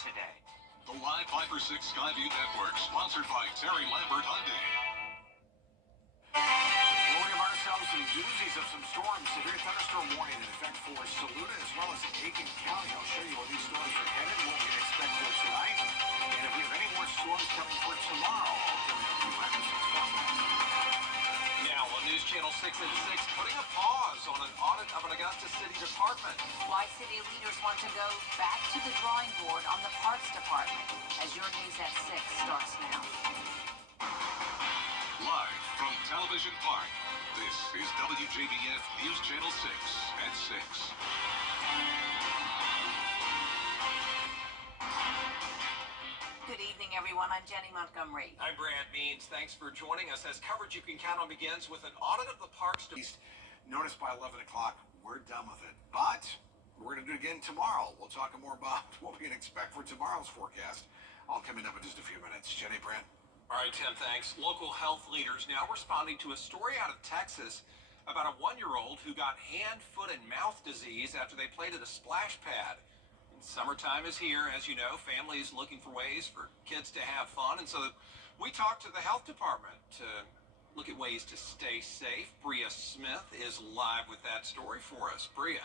today. The Live 5 for 6 Skyview Network, sponsored by Terry Lambert Hyundai. Well, we have ourselves some doozies of some storms. Severe thunderstorm warning in effect for Saluda as well as Aiken County. I'll show you where these storms are headed, what we can expect for tonight. And if we have any more storms coming for tomorrow, I'll come up with 5 or 6 forecast. Now on News Channel 6 at 6, putting a pause on an audit of an Augusta City department. Why city leaders want to go back to the drawing board on the Parks Department. As your News at 6 starts now. Live from Television Park, this is WJBF News Channel 6 at 6. Good evening, everyone. I'm Jenny Montgomery. I'm Brad Means. Thanks for joining us as coverage you can count on begins with an audit of the Parks Department. Notice by 11 o'clock, we're done with it. But we're going to do it again tomorrow. We'll talk more about what we can expect for tomorrow's forecast. I'll come in up in just a few minutes. Jenny, Brad. All right, Tim, thanks. Local health leaders now responding to a story out of Texas about a 1-year-old who got hand, foot, and mouth disease after they played at a splash pad. Summertime is here, as you know. Families looking for ways for kids to have fun, and so we talked to the health department to look at ways to stay safe. Bria Smith is live with that story for us. Bria.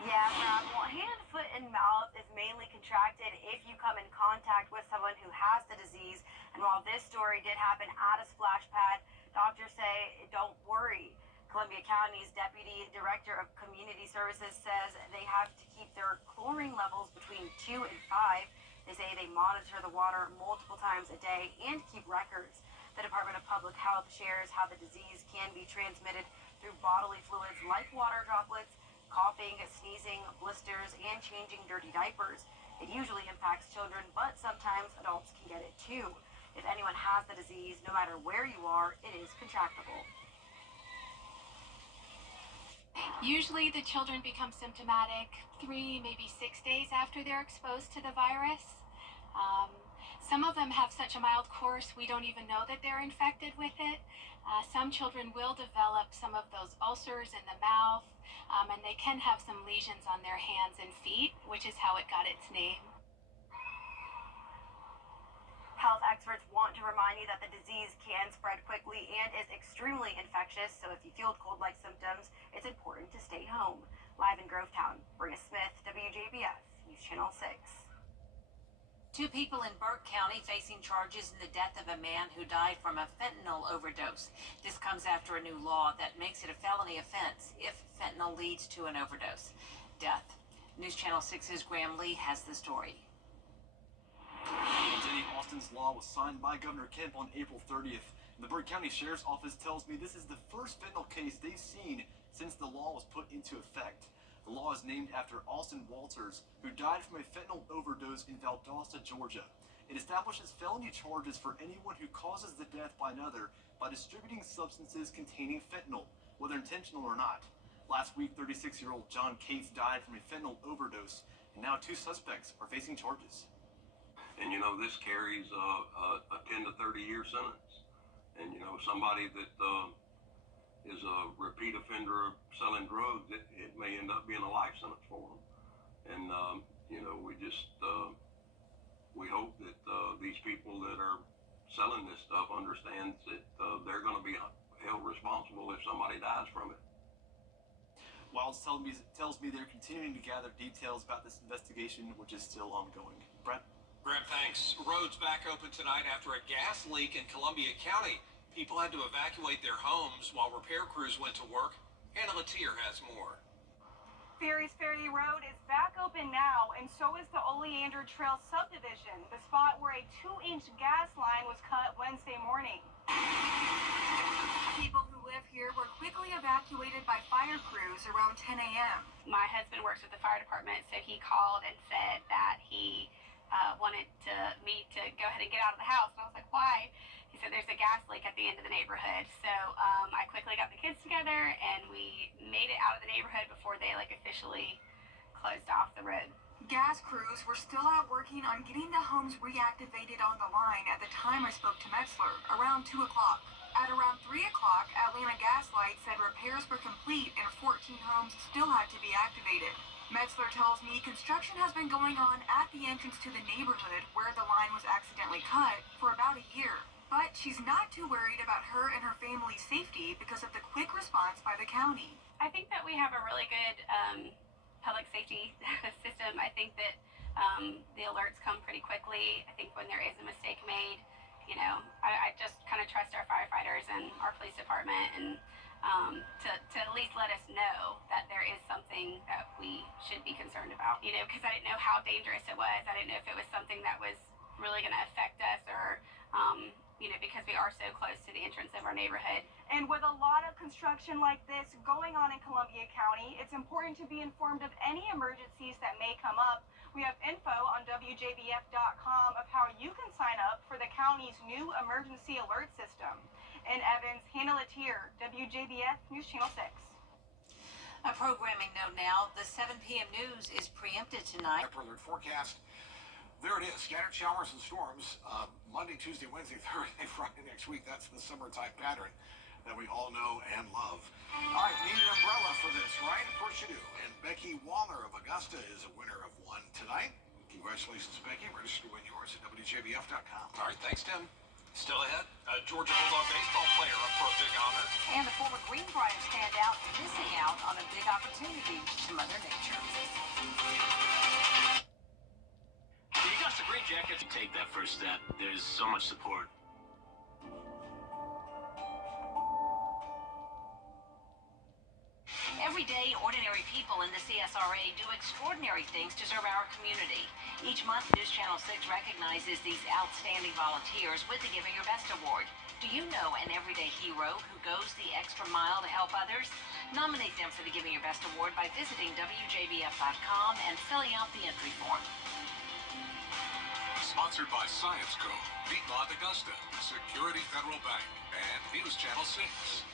Yeah, well, hand, foot, and mouth is mainly contracted if you come in contact with someone who has the disease. And while this story did happen at a splash pad, doctors say don't worry. Columbia County's Deputy Director of Community Services says they have to keep their chlorine levels between 2 and 5. They say they monitor the water multiple times a day and keep records. The Department of Public Health shares how the disease can be transmitted through bodily fluids like water droplets, coughing, sneezing, blisters, and changing dirty diapers. It usually impacts children, but sometimes adults can get it too. If anyone has the disease, no matter where you are, it is contractable. Usually the children become symptomatic 3, maybe 6 days after they're exposed to the virus. Some of them have such a mild course we don't even know that they're infected with it. Some children will develop some of those ulcers in the mouth, and they can have some lesions on their hands and feet, which is how it got its name. Health experts want to remind you that the disease can spread quickly and is extremely infectious, so if you feel cold-like symptoms, it's important to stay home. Live in Grovetown, Bria Smith, WJBF, News Channel 6. 2 people in Burke County facing charges in the death of a man who died from a fentanyl overdose. This comes after a new law that makes it a felony offense if fentanyl leads to an overdose. Death. News Channel 6's Graham Lee has the story. Austin's law was signed by Governor Kemp on April 30th. And the Burke County Sheriff's Office tells me this is the first fentanyl case they've seen since the law was put into effect. The law is named after Austin Walters, who died from a fentanyl overdose in Valdosta, Georgia. It establishes felony charges for anyone who causes the death by another by distributing substances containing fentanyl, whether intentional or not. Last week, 36-year-old John Cates died from a fentanyl overdose, and now 2 suspects are facing charges. And, you know, this carries a 10 to 30-year sentence. And, you know, somebody that is a repeat offender of selling drugs, it may end up being a life sentence for them. And, you know, we hope that these people that are selling this stuff understands that they're going to be held responsible if somebody dies from it. Wiles tells me they're continuing to gather details about this investigation, which is still ongoing. Brett? Brad, thanks. Roads back open tonight after a gas leak in Columbia County. People had to evacuate their homes while repair crews went to work. Hannah Latier has more. Ferry Road is back open now, and so is the Oleander Trail subdivision, the spot where a 2-inch gas line was cut Wednesday morning. People who live here were quickly evacuated by fire crews around 10 a.m. My husband works with the fire department, so he called and said that he wanted me to go ahead and get out of the house. And I was like, why? He said there's a gas leak at the end of the neighborhood. So I quickly got the kids together and we made it out of the neighborhood before they officially closed off the road. Gas crews were still out working on getting the homes reactivated on the line at the time I spoke to Metzler, around 2 o'clock. At around 3 o'clock, Atlanta Gas Light said repairs were complete in 14 homes homes still had to be activated. Metzler tells me construction has been going on at the entrance to the neighborhood where the line was accidentally cut for about a year. But she's not too worried about her and her family's safety because of the quick response by the county. I think that we have a really good public safety system. I think that the alerts come pretty quickly. I think when there is a mistake made, I just kind of trust our firefighters and our police department and to at least let us know that there is something that we should be concerned about, because I didn't know how dangerous it was. I didn't know if it was something that was really going to affect us or, because we are so close to the entrance of our neighborhood. And with a lot of construction like this going on in Columbia County, it's important to be informed of any emergencies that may come up. We have info on WJBF.com of how you can sign up for the county's new emergency alert system. In Evans, Hannah Latier, WJBF News Channel 6. A programming note now, the 7 p.m. news is preempted tonight. Alert forecast. There it is. Scattered showers and storms. Monday, Tuesday, Wednesday, Thursday, Friday next week. That's the summertime pattern that we all know and love. All right, need an umbrella for this, right? Of course you do. And Becky Waller of Augusta is a winner of one tonight. Congratulations, Becky. Register to win yours at WJBF.com. All right, thanks, Tim. Still ahead, a Georgia Bulldog baseball player up for a big honor. And the former Greenbrier standout missing out on a big opportunity to Mother Nature. The Augusta Green Jackets take that first step. There's so much support. Every day, ordinary people in the CSRA do extraordinary things to serve our community. Each month, News Channel 6 recognizes these outstanding volunteers with the Giving Your Best Award. Do you know an everyday hero who goes the extra mile to help others? Nominate them for the Giving Your Best Award by visiting WJBF.com and filling out the entry form. Sponsored by Science Co., Piedmont Augusta, Security Federal Bank, and News Channel 6.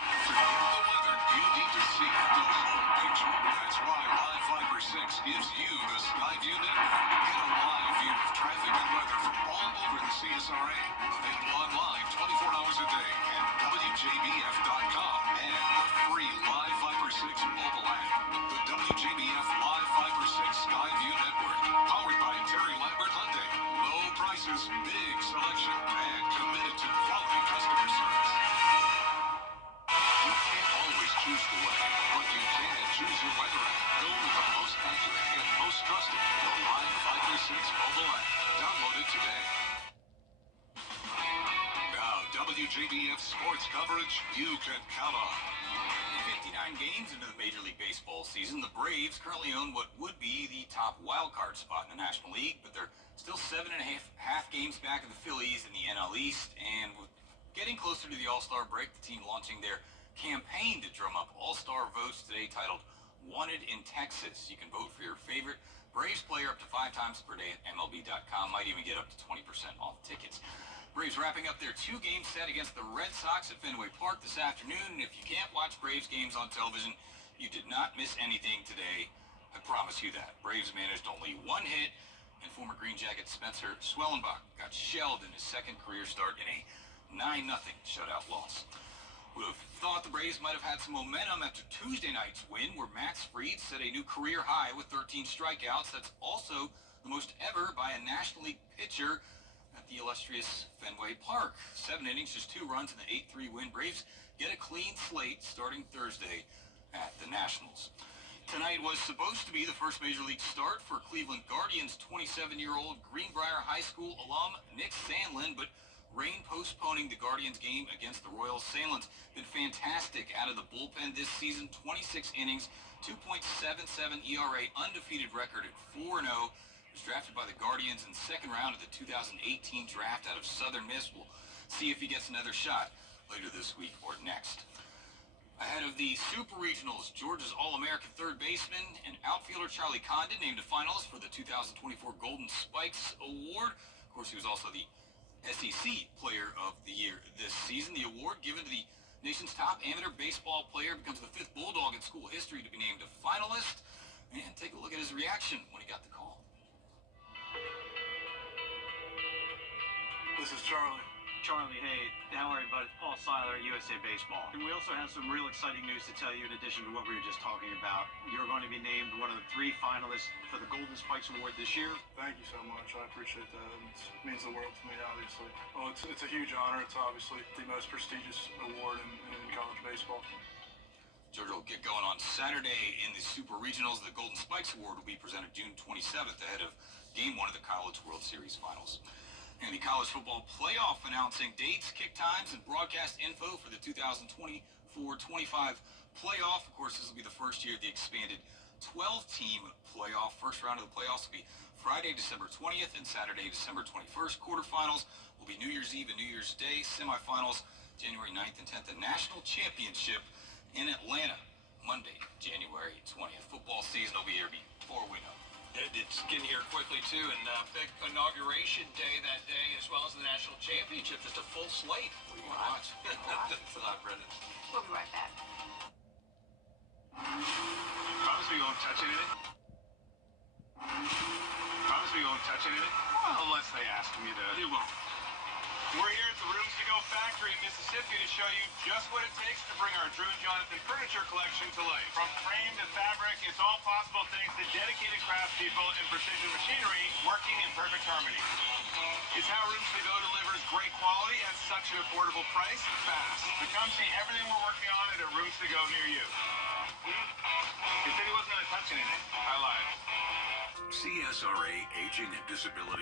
To get the weather, you need to see the whole picture. That's why Live Fiber 6 gives you the Skyview network. Get a live view of traffic and weather from all over the CSRA. Available online 24 hours a day at WJBF.com and the free Live Fiber 6 mobile app. The WJBF Live Fiber 6 Skyview network. Powered by Terry Lambert Hyundai. Low prices, big selection, and committed to quality customer service. You can't always choose the weather, but you can choose your weather app. Go with the most accurate and most trusted, the Live Fiber 6 mobile app. Download it today. Now, WJBF sports coverage you can count on. 59 games into the Major League Baseball season, the Braves currently own what would be the top wild card spot in the National League, but they're still 7.5 games back of the Phillies in the NL East, and with getting closer to the All-Star break, the team launching their campaign to drum up All-Star votes today titled Wanted in Texas. You can vote for your favorite Braves player up to 5 times per day at MLB.com. Might even get up to 20% off tickets. Braves wrapping up their 2-game set against the Red Sox at Fenway Park this afternoon. And if you can't watch Braves games on television, you did not miss anything today. I promise you that. Braves managed only 1 hit, and former Green Jacket Spencer Swellenbach got shelled in his second career start in a 9-0 shutout loss. Would have thought the Braves might have had some momentum after Tuesday night's win, where Max Fried set a new career high with 13 strikeouts. That's also the most ever by a National League pitcher at the illustrious Fenway Park. 7 innings, just 2 runs in the 8-3 win. Braves get a clean slate starting Thursday at the Nationals. Tonight was supposed to be the first Major League start for Cleveland Guardians 27-year-old Greenbrier High School alum Nick Sandlin, but rain postponing the Guardians game against the Royals. Sandlin's been fantastic out of the bullpen this season. 26 innings, 2.77 ERA, undefeated record at 4-0. Was drafted by the Guardians in the second round of the 2018 draft out of Southern Miss. We'll see if he gets another shot later this week or next. Ahead of the Super Regionals, Georgia's All-American third baseman and outfielder Charlie Condon named a finalist for the 2024 Golden Spikes Award. Of course, he was also the SEC Player of the Year this season. The award given to the nation's top amateur baseball player becomes the 5th Bulldog in school history to be named a finalist. And take a look at his reaction when he got the call. This is Charlie. Charlie, hey, how are you, bud? It's Paul Seiler at USA Baseball. And we also have some real exciting news to tell you in addition to what we were just talking about. You're going to be named one of the 3 finalists for the Golden Spikes Award this year. Thank you so much. I appreciate that. It means the world to me, obviously. Well, it's a huge honor. It's obviously the most prestigious award in college baseball. Georgia will get going on Saturday in the Super Regionals. The Golden Spikes Award will be presented June 27th ahead of Game 1 of the College World Series Finals. And the college football playoff announcing dates, kick times, and broadcast info for the 2024-25 playoff. Of course, this will be the first year of the expanded 12-team playoff. First round of the playoffs will be Friday, December 20th, and Saturday, December 21st. Quarterfinals will be New Year's Eve and New Year's Day. Semifinals, January 9th and 10th. The national championship in Atlanta, Monday, January 20th. Football season will be here before we know. It's getting here quickly, too, and big inauguration day that day, as well as the national championship. Just a full slate. What do you want to watch? That's a lot, Brendan. We'll be right back. Promise me you won't touch anything? Promise me you won't touch anything? Well, unless they ask me to. They won't. We're here at the Rooms to Go factory in Mississippi to show you just what it takes to bring our Drew and Jonathan furniture collection to life. From frame to fabric, it's all possible thanks to dedicated craftspeople and precision machinery working in perfect harmony. It's how Rooms to Go delivers great quality at such an affordable price fast. So come see everything we're working on at a Rooms to Go near you. He said he wasn't going to touch anything. I lied. CSRA Aging and Disability